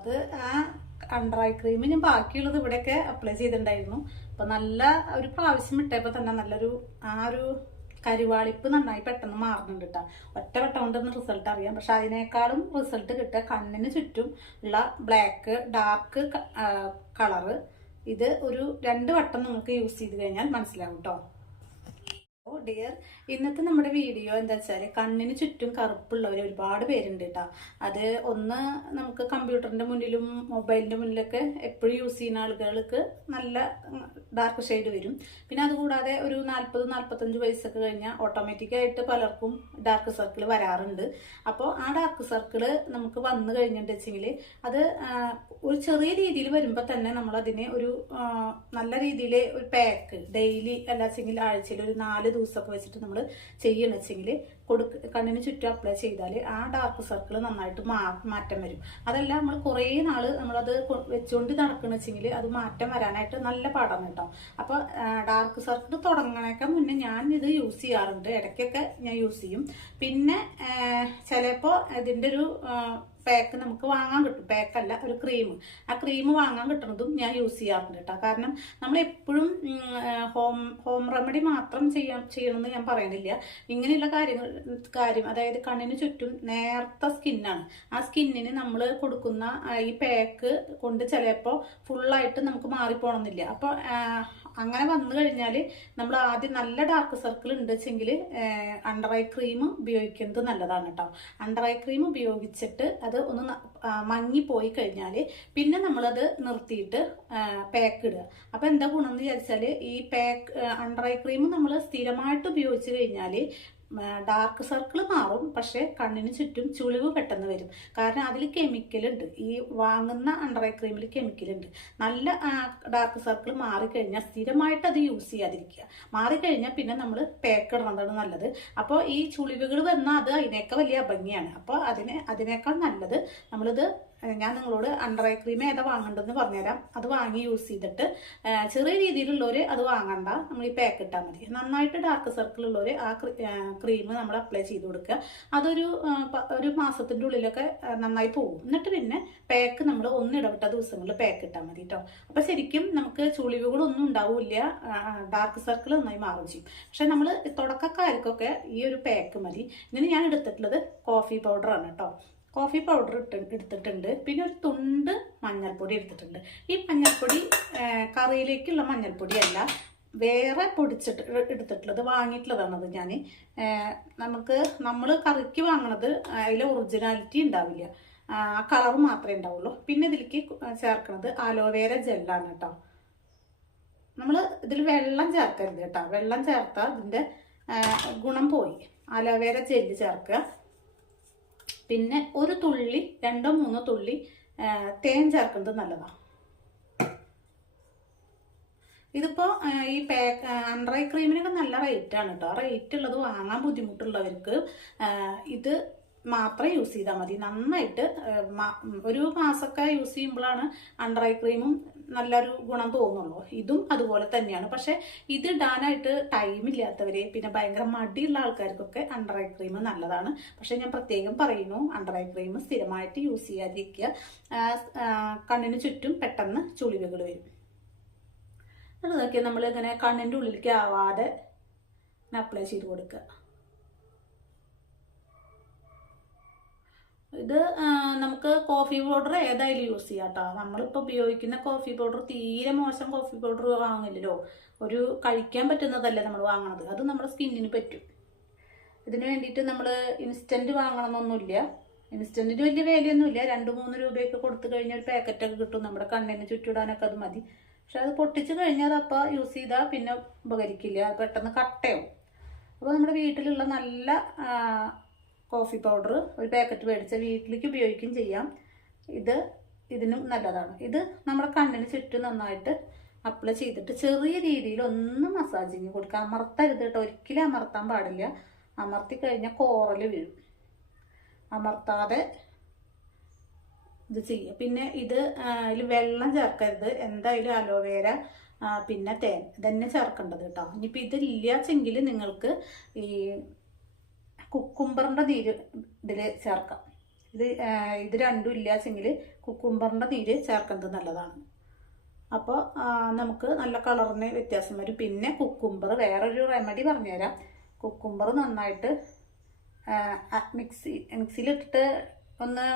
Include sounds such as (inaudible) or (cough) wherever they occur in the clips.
അത് ആ under eye cream ഞാൻ ബാക്കിയുള്ളത് ഇവിടെയൊക്കെ അപ്ലൈ ചെയ്തിട്ടുണ്ടായിരുന്നു. അപ്പൊ നല്ല ഒരു പ്രാവശ്യം ഇട്ടപ്പോൾ തന്നെ നല്ലൊരു ആ ഒരു കരുവാളിപ്പ് നന്നായി പെട്ടെന്ന് മാറുന്നുണ്ട് കേട്ടോ ഒറ്റ വട്ടം കൊണ്ടൊന്നും റിസൾട്ട് അറിയാം. പക്ഷെ അതിനേക്കാളും റിസൾട്ട് കിട്ടുക കണ്ണിന് ചുറ്റും ഉള്ള ബ്ലാക്ക് ഡാർക്ക് കളറ് ഇത് ഒരു രണ്ട് വട്ടം നിങ്ങൾക്ക് യൂസ് ചെയ്ത് കഴിഞ്ഞാൽ മനസ്സിലാവും കേട്ടോ ഡിയർ ഇന്നത്തെ നമ്മുടെ വീഡിയോ എന്താ വെച്ചാൽ കണ്ണിന് ചുറ്റും കറുപ്പുള്ളവർ ഒരുപാട് പേരുണ്ട് കേട്ടോ അത് ഒന്ന് നമുക്ക് കമ്പ്യൂട്ടറിന്റെ മുന്നിലും മൊബൈലിന്റെ മുന്നിലൊക്കെ എപ്പോഴും യൂസ് ചെയ്യുന്ന ആളുകൾക്ക് നല്ല ഡാർക്ക് ഷെയ്ഡ് വരും. പിന്നെ അതുകൂടാതെ ഒരു നാൽപ്പത് നാൽപ്പത്തഞ്ച് വയസ്സൊക്കെ കഴിഞ്ഞാൽ ഓട്ടോമാറ്റിക്കായിട്ട് പലർക്കും ഡാർക്ക് സർക്കിൾ വരാറുണ്ട്. അപ്പോൾ ആ ഡാർക്ക് സർക്കിൾ നമുക്ക് വന്നു കഴിഞ്ഞിട്ട് വെച്ചെങ്കിൽ അത് ഒരു ചെറിയ രീതിയിൽ വരുമ്പോൾ തന്നെ നമ്മൾ അതിനെ ഒരു നല്ല രീതിയിൽ ഒരു പാക്ക് ഡെയിലി അല്ലാച്ചെങ്കിൽ ആഴ്ചയിൽ ഒരു നാല് ദിവസമൊക്കെ വെച്ചിട്ട് നമ്മൾ ചെയ്യണം വെച്ചെങ്കിൽ കൊടുക്ക കണ്ണിന് ചുറ്റും അപ്ലൈ ചെയ്താൽ ആ ഡാർക്ക് സർക്കിൾ നന്നായിട്ട് മാ മാറ്റം വരും. അതല്ല നമ്മൾ കുറേ നാൾ നമ്മളത് വെച്ചുകൊണ്ട് നടക്കണമെന്ന് വെച്ചെങ്കിൽ അത് മാറ്റം വരാനായിട്ട് നല്ല പാടാണ് കേട്ടോ. അപ്പോൾ ഡാർക്ക് സർക്കിൾ തുടങ്ങണേക്കാൾ മുന്നേ ഞാൻ ഇത് യൂസ് ചെയ്യാറുണ്ട്. ഇടയ്ക്കൊക്കെ ഞാൻ യൂസ് ചെയ്യും. പിന്നെ ചിലപ്പോൾ ഇതിന്റെ ഒരു പാക്ക് നമുക്ക് വാങ്ങാൻ കിട്ടും. പാക്കല്ല ഒരു ക്രീം ആ ക്രീം വാങ്ങാൻ കിട്ടുന്നതും ഞാൻ യൂസ് ചെയ്യാറുണ്ട് കേട്ടോ. കാരണം നമ്മൾ എപ്പോഴും ഹോം ഹോം റെമഡി മാത്രം ചെയ്യാൻ ചെയ്യണമെന്ന് ഞാൻ പറയുന്നില്ല ഇങ്ങനെയുള്ള കാര്യങ്ങൾ കാര്യം അതായത് കണ്ണിന് ചുറ്റും നേർത്ത സ്കിന്നാണ് ആ സ്കിന്നിന് നമ്മൾ കൊടുക്കുന്ന ഈ പാക്ക് കൊണ്ട് ചിലപ്പോൾ ഫുള്ളായിട്ട് നമുക്ക് മാറിപ്പോണമെന്നില്ല അപ്പോൾ അങ്ങനെ വന്നു കഴിഞ്ഞാൽ നമ്മൾ ആദ്യം നല്ല ഡാർക്ക് സർക്കിൾ ഉണ്ട് വെച്ചെങ്കിൽ അണ്ടർ ഐ ക്രീം ഉപയോഗിക്കുന്നത് നല്ലതാണ് കേട്ടോ അണ്ടർ ഐ ക്രീം ഉപയോഗിച്ചിട്ട് അത് ഒന്ന് മങ്ങിപ്പോയി കഴിഞ്ഞാൽ പിന്നെ നമ്മളത് നിർത്തിയിട്ട് പാക്ക് ഇടുക അപ്പോൾ എന്താ ഗുണം എന്ന് വിചാരിച്ചാൽ ഈ പാക്ക് അണ്ടർ ഐ ക്രീം നമ്മൾ സ്ഥിരമായിട്ട് ഉപയോഗിച്ച് കഴിഞ്ഞാൽ ഡാർക്ക് സർക്കിൾ മാറും. പക്ഷേ കണ്ണിന് ചുറ്റും ചുളിവ് പെട്ടെന്ന് വരും. കാരണം അതിൽ കെമിക്കലുണ്ട് ഈ വാങ്ങുന്ന അണ്ടർ ഐ ക്രീമിൽ കെമിക്കലുണ്ട് നല്ല ഡാർക്ക് സർക്കിൾ മാറിക്കഴിഞ്ഞാൽ സ്ഥിരമായിട്ട് അത് യൂസ് ചെയ്യാതിരിക്കുക. മാറിക്കഴിഞ്ഞാൽ പിന്നെ നമ്മൾ പാക്ക് ഇടുന്നതാണ് നല്ലത്. അപ്പോൾ ഈ ചുളിവുകൾ വന്നാൽ അത് അതിനേക്കാൾ വലിയ അഭംഗിയാണ്. അപ്പോൾ അതിനെ അതിനേക്കാൾ നല്ലത് നമ്മളിത് ഞാൻ നിങ്ങളോട് അണ്ടർ ഐ ക്രീം ഏതാ വാങ്ങേണ്ടതെന്ന് പറഞ്ഞുതരാം. അത് വാങ്ങി യൂസ് ചെയ്തിട്ട് ചെറിയ രീതിയിലുള്ളവർ അത് വാങ്ങണ്ട. നമ്മൾ ഈ പാക്ക് ഇട്ടാൽ മതി. നന്നായിട്ട് ഡാർക്ക് സർക്കിൾ ഉള്ളവർ ആ ക്രീം നമ്മൾ അപ്ലൈ ചെയ്ത് കൊടുക്കുക. അതൊരു ഒരു മാസത്തിന്റെ ഉള്ളിലൊക്കെ നന്നായി പോകും. എന്നിട്ട് പിന്നെ പാക്ക് നമ്മൾ ഒന്നിടവിട്ട ദിവസങ്ങളിൽ പാക്ക് ഇട്ടാൽ മതി കേട്ടോ അപ്പോൾ ശരിക്കും നമുക്ക് ചുളിവുകളൊന്നും ഉണ്ടാവില്ല. ഡാർക്ക് സർക്കിൾ നന്നായി മാറും ചെയ്യും. പക്ഷെ നമ്മൾ തുടക്കക്കാർക്കൊക്കെ ഈ ഒരു പാക്ക് മതി. ഇതിന് ഞാൻ എടുത്തിട്ടുള്ളത് കോഫി പൗഡറാണ് കേട്ടോ കോഫി പൗഡർ ഇട്ട് എടുത്തിട്ടുണ്ട്. പിന്നെ ഒരു തുണ്ട് മഞ്ഞൾപ്പൊടി എടുത്തിട്ടുണ്ട്. ഈ മഞ്ഞൾപ്പൊടി കറിയിലേക്കുള്ള മഞ്ഞൾപ്പൊടിയല്ല വേറെ പൊടിച്ചിട്ട് എടുത്തിട്ടുള്ളത് വാങ്ങിയിട്ടുള്ളതാണത് ഞാൻ നമുക്ക് നമ്മൾ കറിക്ക് വാങ്ങണത് അതിൽ ഒറിജിനാലിറ്റി ഉണ്ടാവില്ല. ആ കളർ മാത്രമേ ഉണ്ടാവുള്ളൂ. പിന്നെ ഇതിലേക്ക് ചേർക്കുന്നത് അലോവേര ജെല്ലാണ് കേട്ടോ നമ്മൾ ഇതിൽ വെള്ളം ചേർക്കരുത് കേട്ടോ വെള്ളം ചേർത്താൽ ഇതിന്റെ ഗുണം പോയി. അലോവേര ജെല്ല് ചേർക്കുക. പിന്നെ ഒരു തുള്ളി രണ്ടോ മൂന്നോ തുള്ളി തേൻ ചേർക്കുന്നത് നല്ലതാണ് ഇതിപ്പോൾ ഈ പാക്ക് ഐ ക്രീമിനൊക്കെ നല്ല റേറ്റ് ആണ് കേട്ടോ റേറ്റ് ഉള്ളത് വാങ്ങാൻ ബുദ്ധിമുട്ടുള്ളവർക്ക് ഇത് മാത്രം യൂസ് ചെയ്താൽ മതി. നന്നായിട്ട് ഒരു മാസമൊക്കെ യൂസ് ചെയ്യുമ്പോഴാണ് അണ്ടർ ഐ ക്രീമും നല്ലൊരു ഗുണം തോന്നുള്ളൂ. ഇതും അതുപോലെ തന്നെയാണ്. പക്ഷെ ഇത് ഇടാനായിട്ട് ടൈം ഇല്ലാത്തവരെ പിന്നെ ഭയങ്കര മടിയുള്ള ആൾക്കാർക്കൊക്കെ അണ്ടർ ഐ ക്രീം നല്ലതാണ്. പക്ഷെ ഞാൻ പ്രത്യേകം പറയുന്നു അണ്ടർ ഐ ക്രീം സ്ഥിരമായിട്ട് യൂസ് ചെയ്യാതിരിക്കുക. കണ്ണിന് ചുറ്റും പെട്ടെന്ന് ചുളിവുകൾ വരും. അത് നോക്കിയാൽ നമ്മൾ ഇങ്ങനെ കണ്ണിന്റെ ഉള്ളിലേക്ക് ആവാതെ അപ്ലൈ ചെയ്ത് കൊടുക്കുക. ഇത് നമുക്ക് കോഫി പൗഡർ ഏതായാലും യൂസ് ചെയ്യാം കേട്ടോ നമ്മളിപ്പോൾ ഉപയോഗിക്കുന്ന കോഫി പൗഡർ തീരെ മോശം കോഫി പൗഡർ വാങ്ങില്ലല്ലോ ഒരു കഴിക്കാൻ പറ്റുന്നതല്ലേ നമ്മൾ വാങ്ങണത്. അത് നമ്മുടെ സ്കിന്നിന് പറ്റും. ഇതിന് വേണ്ടിയിട്ട് നമ്മൾ ഇൻസ്റ്റന്റ് വാങ്ങണമെന്നൊന്നുമില്ല ഇൻസ്റ്റന്റിന് വലിയ വിലയൊന്നുമില്ല. രണ്ട് മൂന്ന് രൂപയൊക്കെ കൊടുത്തു കഴിഞ്ഞാൽ ഒരു പാക്കറ്റൊക്കെ കിട്ടും. നമ്മുടെ കണ്ണിന് ചുറ്റിടാനൊക്കെ അത് മതി. പക്ഷെ അത് പൊട്ടിച്ച് കഴിഞ്ഞാൽ അപ്പോൾ യൂസ് ചെയ്താൽ പിന്നെ ഉപകരിക്കില്ല. പെട്ടെന്ന് കട്ടയാവും അപ്പോൾ നമ്മുടെ വീട്ടിലുള്ള നല്ല കോഫി പൗഡർ ഒരു പാക്കറ്റ് മേടിച്ച് വീട്ടിലേക്ക് ഉപയോഗിക്കുകയും ചെയ്യാം. ഇത് ഇതിനും നല്ലതാണ്. ഇത് നമ്മുടെ കണ്ണിന് ചുറ്റും നന്നായിട്ട് അപ്ലൈ ചെയ്തിട്ട് ചെറിയ രീതിയിൽ ഒന്ന് മസാജിങ് കൊടുക്കുക. അമർത്തരുത് കേട്ടോ. ഒരിക്കലും അമർത്താൻ പാടില്ല. അമർത്തി കഴിഞ്ഞാൽ കോറൽ വീഴും. അമർത്താതെ ഇത് ചെയ്യുക. പിന്നെ ഇത് അതിൽ വെള്ളം ചേർക്കരുത്. എന്തായാലും അലോവേര പിന്നെ തേൻ. ഇതന്നെ ചേർക്കേണ്ടത് കേട്ടോ. ഇനിയിപ്പോൾ ഇതില്ലാച്ചെങ്കിൽ നിങ്ങൾക്ക് ഈ കുക്കുംബറിന്റെ നീര് ഇതിൽ ചേർക്കാം. ഇത് ഇത് രണ്ടും ഇല്ലാച്ചെങ്കിൽ കുക്കുംബറിന്റെ നീര് ചേർക്കുന്നത് നല്ലതാണ്. അപ്പോൾ നമുക്ക് നല്ല കളറിന് വ്യത്യാസം വരും. പിന്നെ കുക്കുംബർ വേറൊരു റെമഡി പറഞ്ഞുതരാം. കുക്കുംബർ നന്നായിട്ട് മിക്സി മിക്സിയിലിട്ടിട്ട് ഒന്ന്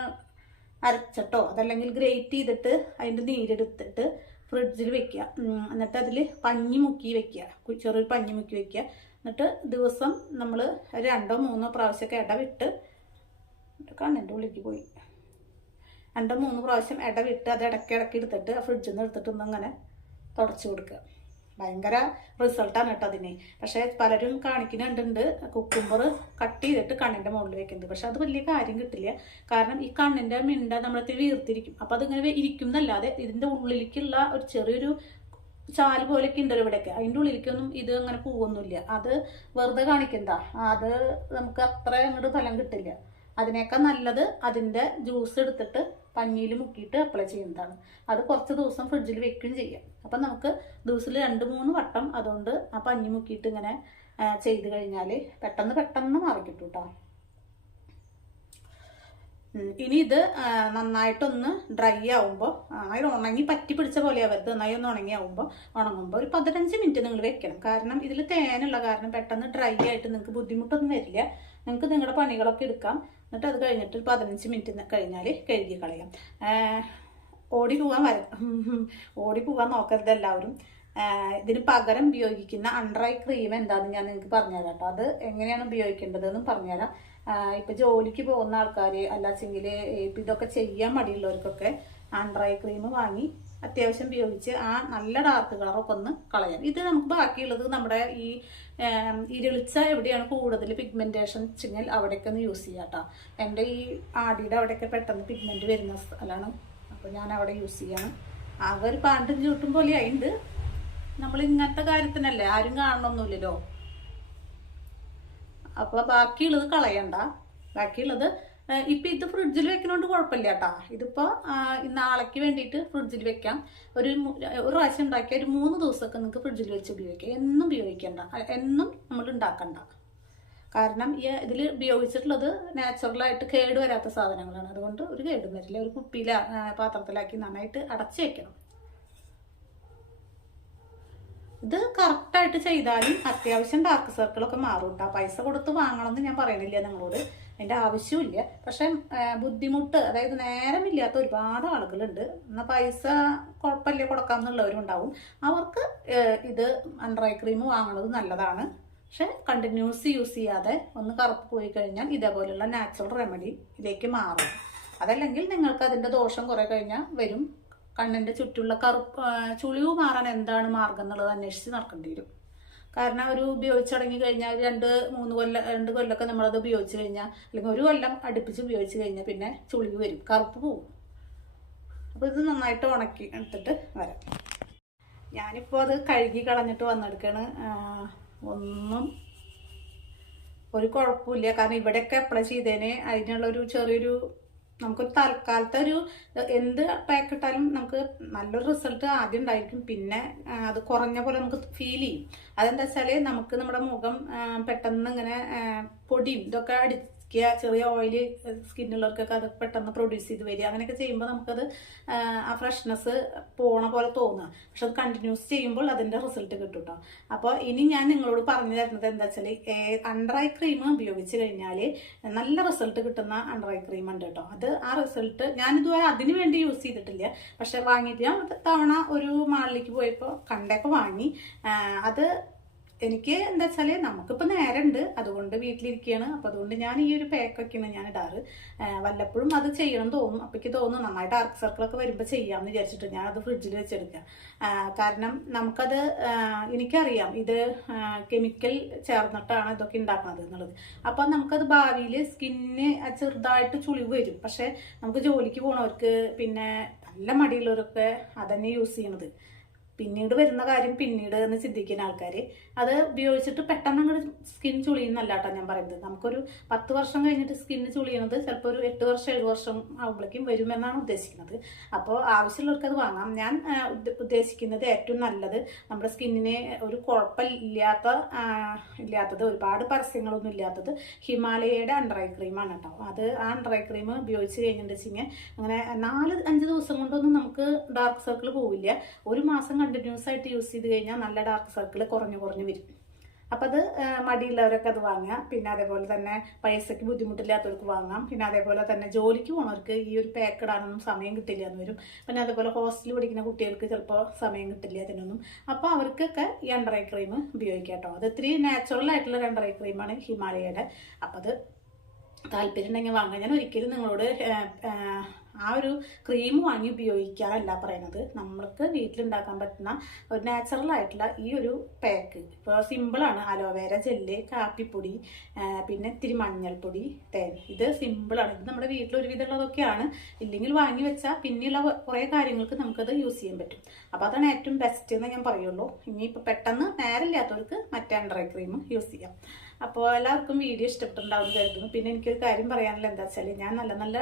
അരച്ചിട്ടോ അതല്ലെങ്കിൽ ഗ്രേറ്റ് ചെയ്തിട്ട് അതിന്റെ നീരെടുത്തിട്ട് ഫ്രിഡ്ജിൽ വെക്കുക എന്നിട്ട് അതിൽ പഞ്ഞി മുക്കി വെക്കുക ചെറിയൊരു പഞ്ഞി മുക്കി വെക്കുക എന്നിട്ട് ദിവസം നമ്മൾ രണ്ടോ മൂന്നോ പ്രാവശ്യമൊക്കെ ഇടവിട്ട് കണ്ണിന്റെ ഉള്ളിലേക്ക് പോയി. രണ്ടോ മൂന്ന് പ്രാവശ്യം ഇടവിട്ട് അത് ഇടയ്ക്ക് ഇടയ്ക്ക് എടുത്തിട്ട് ഫ്രിഡ്ജിൽ നിന്ന് എടുത്തിട്ട് അങ്ങനെ തുടച്ചു കൊടുക്കുക ഭയങ്കര റിസൾട്ടാണ് കേട്ടോ അതിന്. പക്ഷേ പലരും കാണിക്കുന്നുണ്ട്. കുക്കുമ്പർ കട്ട് ചെയ്തിട്ട് കണ്ണിന്റെ മുകളിൽ വെക്കുന്നത്. പക്ഷെ അത് വലിയ കാര്യം കിട്ടില്ല. കാരണം ഈ കണ്ണിന്റെ മിണ്ട നമ്മളത്തിൽ വീർത്തിരിക്കും. അപ്പം അതിങ്ങനെ ഇരിക്കും എന്നല്ലാതെ ഇതിന്റെ ഉള്ളിലേക്കുള്ള ഒരു ചെറിയൊരു ചാൽ പോലെയൊക്കെ ഉണ്ടല്ലോ ഇവിടെയൊക്കെ. അതിന്റെ ഉള്ളിലേക്കൊന്നും ഇത് അങ്ങനെ പോകുന്നില്ല അത് വെറുതെ കാണിക്കണ്ട. അത് നമുക്ക് അത്ര അങ്ങോട്ട് ഫലം കിട്ടില്ല. അതിനേക്കാൾ നല്ലത് അതിന്റെ ജ്യൂസ് എടുത്തിട്ട് പഞ്ഞിയിൽ മുക്കിയിട്ട് അപ്ലൈ ചെയ്യുന്നതാണ്. അത് കുറച്ച് ദിവസം ഫ്രിഡ്ജിൽ വെക്കുകയും ചെയ്യാം. അപ്പം നമുക്ക് ദിവസത്തിൽ രണ്ട് മൂന്ന് വട്ടം അതുകൊണ്ട് ആ പഞ്ഞി മുക്കിയിട്ട് ഇങ്ങനെ ചെയ്ത് കഴിഞ്ഞാൽ പെട്ടെന്ന് പെട്ടെന്ന് മാറി കിട്ടും കേട്ടോ ഇനി ഇത് നന്നായിട്ടൊന്ന് ഡ്രൈ ആവുമ്പോൾ അതിന് ഉണങ്ങി പറ്റി പിടിച്ച പോലെ ആവരുത്. നന്നായി ഒന്ന് ഉണങ്ങി ആവുമ്പോൾ ഉണങ്ങുമ്പോൾ ഒരു പതിനഞ്ച് മിനിറ്റ് നിങ്ങൾ വെക്കണം. കാരണം ഇതിൽ തേനുള്ള കാരണം പെട്ടെന്ന് ഡ്രൈ ആയിട്ട് നിങ്ങൾക്ക് ബുദ്ധിമുട്ടൊന്നും വരില്ല. നിങ്ങൾക്ക് നിങ്ങളുടെ പണികളൊക്കെ എടുക്കാം. എന്നിട്ട് അത് കഴിഞ്ഞിട്ട് ഒരു പതിനഞ്ച് മിനിറ്റ് കഴിഞ്ഞാൽ കഴുകി കളയാം. ഓടി പോകാൻ വര (laughs) ഓടി പോകാൻ നോക്കരുത് എല്ലാവരും. ഇതിന് പകരം ഉപയോഗിക്കുന്ന അണ്ടർ ഐ ക്രീം എന്താണെന്ന് ഞാൻ നിങ്ങൾക്ക് പറഞ്ഞുതരാം കേട്ടോ. അത് എങ്ങനെയാണ് ഉപയോഗിക്കേണ്ടതെന്നും പറഞ്ഞുതരാം. ഇപ്പോൾ ഇപ്പൊ ജോലിക്ക് പോകുന്ന ആൾക്കാർ അല്ലാച്ചെങ്കിൽ ഇതൊക്കെ ചെയ്യാൻ മടിയുള്ളവർക്കൊക്കെ ഐ ക്രീം വാങ്ങി അത്യാവശ്യം ഉപയോഗിച്ച് ആ നല്ല ഡാർക്ക് കളറൊക്കെ ഒന്ന് കളയാം ഇത് നമുക്ക് ബാക്കിയുള്ളത് നമ്മുടെ ഈ ഇരുളിച്ച എവിടെയാണ് കൂടുതൽ പിഗ്മെന്റേഷൻ വെച്ചെങ്കിൽ അവിടെയൊക്കെ ഒന്ന് യൂസ് ചെയ്യാം കേട്ടോ എന്റെ ഈ ആടിയുടെ അവിടെയൊക്കെ പെട്ടെന്ന് പിഗ്മെന്റ് വരുന്ന സ്ഥലമാണ് അപ്പോൾ ഞാൻ അവിടെ യൂസ് ചെയ്യണം. അവർ ഒരു പാണ്ടും ചൂട്ടും പോലെ ആയിണ്ട്. നമ്മൾ ഇങ്ങനത്തെ കാര്യത്തിനല്ലേ ആരും കാണണമൊന്നുമില്ലല്ലോ അപ്പോൾ ബാക്കിയുള്ളത് കളയണ്ട. ബാക്കിയുള്ളത് ഇപ്പൊ ഇത് ഫ്രിഡ്ജിൽ വെക്കുന്നതുകൊണ്ട് കുഴപ്പമില്ല കേട്ടാ. ഇതിപ്പോ ആ, നാളേക്ക് വേണ്ടിയിട്ട് ഫ്രിഡ്ജിൽ വെക്കാം. ഒരു ഒരു പ്രാവശ്യം ഉണ്ടാക്കിയ ഒരു മൂന്ന് ദിവസമൊക്കെ നിങ്ങൾക്ക് ഫ്രിഡ്ജിൽ വെച്ച് ഉപയോഗിക്കാം. എന്നും ഉപയോഗിക്കണ്ട. എന്നും നമ്മൾ ഉണ്ടാക്കണ്ട. കാരണം ഈ ഇതിൽ ഉപയോഗിച്ചിട്ടുള്ളത് നാച്ചുറലായിട്ട് കേട് വരാത്ത സാധനങ്ങളാണ്. അതുകൊണ്ട് ഒരു കേടും വരില്ല. ഒരു കുപ്പിയില പാത്രത്തിലാക്കി നന്നായിട്ട് അടച്ചു വെക്കണം. ഇത് കറക്റ്റായിട്ട് ചെയ്താലും അത്യാവശ്യം ഡാർക്ക് സർക്കിളൊക്കെ മാറും കേട്ടോ പൈസ കൊടുത്ത് വാങ്ങണമെന്ന് ഞാൻ പറയുന്നില്ല നിങ്ങളോട്. അതിന്റെ ആവശ്യമില്ല പക്ഷെ ബുദ്ധിമുട്ട് അതായത് നേരമില്ലാത്ത ഒരുപാട് ആളുകളുണ്ട്. എന്നാൽ പൈസ കുഴപ്പമില്ല കൊടുക്കാമെന്നുള്ളവരും ഉണ്ടാവും അവർക്ക് ഇത് അണ്ടർ ഐ ക്രീം വാങ്ങുന്നത് നല്ലതാണ്. പക്ഷെ കണ്ടിന്യൂസ് യൂസ് ചെയ്യാതെ ഒന്ന് കറുപ്പ് പോയി കഴിഞ്ഞാൽ ഇതേപോലെയുള്ള നാച്ചുറൽ റെമഡി ഇതിലേക്ക് മാറും. അതല്ലെങ്കിൽ നിങ്ങൾക്ക് അതിന്റെ ദോഷം കുറേ കഴിഞ്ഞാൽ വരും. കണ്ണിന്റെ ചുറ്റുള്ള കറുപ്പ് ചുളിവ് മാറാൻ എന്താണ് മാർഗം എന്നുള്ളത് അന്വേഷിച്ച് നടക്കേണ്ടി വരും. കാരണം അവർ ഉപയോഗിച്ച് തുടങ്ങി കഴിഞ്ഞാൽ രണ്ട് മൂന്ന് കൊല്ലം രണ്ട് കൊല്ലമൊക്കെ നമ്മളത് ഉപയോഗിച്ച് കഴിഞ്ഞാൽ അല്ലെങ്കിൽ ഒരു കൊല്ലം അടുപ്പിച്ച് ഉപയോഗിച്ച് കഴിഞ്ഞാൽ പിന്നെ ചുളിവ് വരും കറുപ്പ് പോവും അപ്പോൾ ഇത് നന്നായിട്ട് ഉണക്കി എടുത്തിട്ട് വരാം. ഞാനിപ്പോൾ അത് കഴുകി കളഞ്ഞിട്ട് വന്നെടുക്കാണ്. ഒന്നും ഒരു കുഴപ്പമില്ല. കാരണം ഇവിടെയൊക്കെ അപ്ലൈ ചെയ്തേനെ? അതിനുള്ളൊരു ചെറിയൊരു നമുക്കൊരു തൽക്കാലത്തെ ഒരു എന്ത് പാക്ക് ഇട്ടാലും നമുക്ക് നല്ലൊരു റിസൾട്ട് ആദ്യം ഉണ്ടായിരിക്കും. പിന്നെ അത് കുറഞ്ഞ പോലെ നമുക്ക് ഫീൽ ചെയ്യും. അതെന്താ വെച്ചാൽ നമുക്ക് നമ്മുടെ മുഖം പെട്ടെന്ന് ഇങ്ങനെ പൊടിയും ഇതൊക്കെ അടിക്കുക ചെറിയ ഓയിൽ സ്കിന്നുള്ളവർക്കൊക്കെ അത് പെട്ടെന്ന് പ്രൊഡ്യൂസ് ചെയ്ത് വരിക. അങ്ങനെയൊക്കെ ചെയ്യുമ്പോൾ നമുക്കത് ആ, ഫ്രഷ്നെസ് പോണ പോലെ തോന്നുക പക്ഷെ അത് കണ്ടിന്യൂസ് ചെയ്യുമ്പോൾ അതിന്റെ റിസൾട്ട് കിട്ടും കേട്ടോ അപ്പോൾ ഇനി ഞാൻ നിങ്ങളോട് പറഞ്ഞു തരുന്നത് എന്താ വെച്ചാൽ അണ്ടർ ഐ ക്രീം ഉപയോഗിച്ച് കഴിഞ്ഞാൽ നല്ല റിസൾട്ട് കിട്ടുന്ന അണ്ടർ ഐ ക്രീം ഉണ്ട് കേട്ടോ അത് ആ റിസൾട്ട് ഞാനിതുവരെ അതിന് വേണ്ടി യൂസ് ചെയ്തിട്ടില്ല. പക്ഷെ വാങ്ങിയിട്ട് ഞാൻ തവണ ഒരു മാളിലേക്ക് പോയപ്പോൾ കണ്ടപ്പോൾ വാങ്ങി. അത് എനിക്ക് എന്താ വെച്ചാൽ നമുക്കിപ്പോൾ നേരമുണ്ട് അതുകൊണ്ട് വീട്ടിലിരിക്കുകയാണ് അപ്പോൾ അതുകൊണ്ട് ഞാൻ ഈ ഒരു പാക്കൊക്കെയാണ് ഞാൻ ഇടാറ്. വല്ലപ്പോഴും അത് ചെയ്യണം തോന്നും. അപ്പോൾ എനിക്ക് തോന്നും നന്നായി ഡാർക്ക് സർക്കിളൊക്കെ വരുമ്പോൾ ചെയ്യാമെന്ന് വിചാരിച്ചിട്ട് ഞാൻ അത് ഫ്രിഡ്ജിൽ വെച്ചെടുക്കാം. കാരണം നമുക്കത് എനിക്കറിയാം ഇത് കെമിക്കൽ ചേർന്നിട്ടാണ് ഇതൊക്കെ ഉണ്ടാക്കുന്നത് എന്നുള്ളത്. അപ്പം നമുക്കത് ഭാവിയിൽ സ്കിന്നിന് ചെറുതായിട്ട് ചുളിവ് വരും. പക്ഷെ നമുക്ക് ജോലിക്ക് പോണവർക്ക് പിന്നെ നല്ല മടിയുള്ളവരൊക്കെ അതന്നെ യൂസ് ചെയ്യണത്. പിന്നീട് വരുന്ന കാര്യം പിന്നീട് എന്ന് ചിന്തിക്കുന്ന ആൾക്കാർ അത് ഉപയോഗിച്ചിട്ട് പെട്ടെന്ന് അങ്ങോട്ട് സ്കിൻ ചുളിയുന്നല്ല കേട്ടോ ഞാൻ പറയുന്നത്. നമുക്കൊരു പത്ത് വർഷം കഴിഞ്ഞിട്ട് സ്കിന്ന് ചുളിയണത് ചിലപ്പോൾ ഒരു എട്ട് വർഷം ഏഴ് വർഷം ആകുമ്പോഴേക്കും വരുമെന്നാണ് ഉദ്ദേശിക്കുന്നത്. അപ്പോൾ ആവശ്യമുള്ളവർക്ക് അത് വാങ്ങാം. ഞാൻ ഉദ്ദേശിക്കുന്നത് ഏറ്റവും നല്ലത് നമ്മുടെ സ്കിന്നിന് ഒരു കുഴപ്പമില്ലാത്ത ഇല്ലാത്തത് ഒരുപാട് പരസ്യങ്ങളൊന്നും ഇല്ലാത്തത് ഹിമാലയയുടെ അണ്ടർ ഐ ക്രീമാണ് കേട്ടോ അത് ആ അണ്ടർ ഐ ക്രീം ഉപയോഗിച്ച് കഴിഞ്ഞിട്ടുണ്ടെങ്കിൽ അങ്ങനെ നാല് അഞ്ച് ദിവസം കൊണ്ടൊന്നും നമുക്ക് ഡാർക്ക് സർക്കിൾ പോവില്ല. ഒരു മാസം കണ്ടിന്യൂസ് ആയിട്ട് യൂസ് ചെയ്ത് കഴിഞ്ഞാൽ നല്ല ഡാർക്ക് സർക്കിൾ കുറഞ്ഞു കുറഞ്ഞു വരും. അപ്പം അത് മടിയുള്ളവരൊക്കെ അത് വാങ്ങാം. പിന്നെ അതേപോലെ തന്നെ പൈസയ്ക്ക് ബുദ്ധിമുട്ടില്ലാത്തവർക്ക് വാങ്ങാം. പിന്നെ അതേപോലെ തന്നെ ജോലിക്ക് പോണവർക്ക് ഈ ഒരു പാക്ക് സമയം കിട്ടില്ല എന്ന് വരും. പിന്നെ അതേപോലെ ഹോസ്റ്റലിൽ പഠിക്കുന്ന കുട്ടികൾക്ക് ചിലപ്പോൾ സമയം കിട്ടില്ല അതിനൊന്നും. അപ്പോൾ അവർക്കൊക്കെ ഈ ഐ ക്രീം ഉപയോഗിക്കാം കേട്ടോ അത് ഇത്തിരി നാച്ചുറൽ ആയിട്ടുള്ള ഐ ക്രീമാണ് ഹിമാലയയുടെ. അപ്പം അത് താല്പര്യം ഉണ്ടെങ്കിൽ വാങ്ങാം. ഞാൻ ഒരിക്കലും നിങ്ങളോട് ആ ഒരു ക്രീം വാങ്ങി ഉപയോഗിക്കാനല്ല പറയുന്നത്. നമ്മൾക്ക് വീട്ടിലുണ്ടാക്കാൻ പറ്റുന്ന ഒരു നാച്ചുറൽ ആയിട്ടുള്ള ഈ ഒരു പാക്ക് ഇപ്പോൾ സിമ്പിളാണ് അലോവേര ജെല്ല് കാപ്പിപ്പൊടി പിന്നെ ഇത്തിരി മഞ്ഞൾപ്പൊടി തേൻ. ഇത് സിമ്പിളാണ് ഇത് നമ്മുടെ വീട്ടിൽ ഒരുവിധമുള്ളതൊക്കെയാണ്. ഇല്ലെങ്കിൽ വാങ്ങി വെച്ചാൽ പിന്നെയുള്ള കുറേ കാര്യങ്ങൾക്ക് നമുക്കത് യൂസ് ചെയ്യാൻ പറ്റും. അപ്പോൾ അതാണ് ഏറ്റവും ബെസ്റ്റ് എന്ന് ഞാൻ പറയുള്ളൂ. ഇനിയിപ്പോൾ പെട്ടെന്ന് നേരമില്ലാത്തവർക്ക് മറ്റേ അണ്ടർ ഐ ക്രീം യൂസ് ചെയ്യാം. അപ്പോൾ എല്ലാവർക്കും വീഡിയോ ഇഷ്ടപ്പെട്ടുണ്ടാവും കരുതുന്നു. പിന്നെ എനിക്കൊരു കാര്യം പറയാനുള്ള എന്താ വെച്ചാൽ ഞാൻ നല്ല നല്ല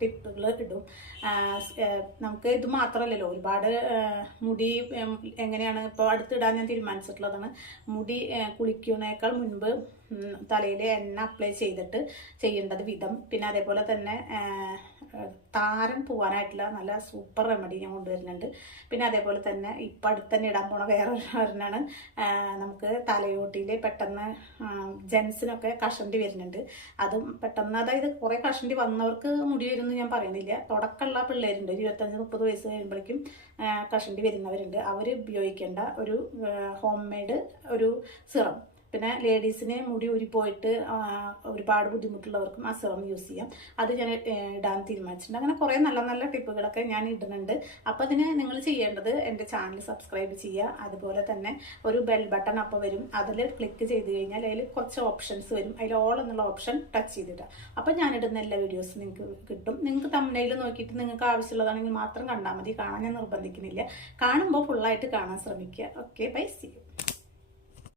ടിപ്പുകൾ ഇടും. നമുക്ക് ഇത് മാത്രമല്ലല്ലോ ഒരുപാട് മുടി എങ്ങനെയാണ് ഇപ്പോൾ അടുത്തിടാൻ ഞാൻ തീരുമാനിച്ചിട്ടുള്ളതാണ്. മുടി കുളിക്കുന്നതിനേക്കാൾ മുൻപ് തലയിൽ എണ്ണ അപ്ലൈ ചെയ്തിട്ട് ചെയ്യേണ്ടത് വിധം. പിന്നെ അതേപോലെ തന്നെ താരൻ പോവാനായിട്ടുള്ള നല്ല സൂപ്പർ റെമഡി ഞാൻ കൊണ്ടുവരുന്നുണ്ട്. പിന്നെ അതേപോലെ തന്നെ ഇപ്പം അടുത്ത് തന്നെ ഇടാൻ പോണ വേറെ ഒരെണ്ണമാണ് നമുക്ക് തലയോട്ടിയിൽ പെട്ടെന്ന് ജെൻസിനൊക്കെ കഷണ്ടി വരുന്നുണ്ട്. അതും പെട്ടെന്ന് അതായത് കുറേ കഷണ്ടി വന്നവർക്ക് മുടി വരുന്നു ഞാൻ പറയുന്നില്ല. തുടക്കമുള്ള പിള്ളേരുണ്ട്. ഒരു ഇരുപത്തഞ്ച് മുപ്പത് വയസ്സ് കഴിയുമ്പോഴേക്കും കഷണ്ടി വരുന്നവരുണ്ട്. അവർ ഉപയോഗിക്കേണ്ട ഒരു ഹോം മെയ്ഡ് ഒരു സിറം. പിന്നെ ലേഡീസിന് മുടി ഊരിപ്പോയിട്ട് ആ, ഒരുപാട് ബുദ്ധിമുട്ടുള്ളവർക്കും ആ സിറം യൂസ് ചെയ്യാം. അത് ഞാൻ ഇടാൻ തീരുമാനിച്ചിട്ടുണ്ട്. അങ്ങനെ കുറേ നല്ല നല്ല ടിപ്പുകളൊക്കെ ഞാൻ ഇടുന്നുണ്ട്. അപ്പോൾ അതിന് നിങ്ങൾ ചെയ്യേണ്ടത് എന്റെ ചാനൽ സബ്സ്ക്രൈബ് ചെയ്യുക. അതുപോലെ തന്നെ ഒരു ബെൽ ബട്ടൺ അപ്പോൾ വരും. അതിൽ ക്ലിക്ക് ചെയ്ത് കഴിഞ്ഞാൽ അതിൽ കുറച്ച് ഓപ്ഷൻസ് വരും. അതിൽ ഓൾ എന്നുള്ള ഓപ്ഷൻ ടച്ച് ചെയ്തിടുക. അപ്പോൾ ഞാനിടുന്ന എല്ലാ വീഡിയോസും നിങ്ങൾക്ക് കിട്ടും. നിങ്ങൾക്ക് തമ്മിലയിൽ നോക്കിയിട്ട് നിങ്ങൾക്ക് ആവശ്യമുള്ളതാണെങ്കിൽ മാത്രം കണ്ടാൽ മതി. കാണാൻ ഞാൻ നിർബന്ധിക്കുന്നില്ല. കാണുമ്പോൾ ഫുള്ളായിട്ട് കാണാൻ ശ്രമിക്കുക. Okay bye C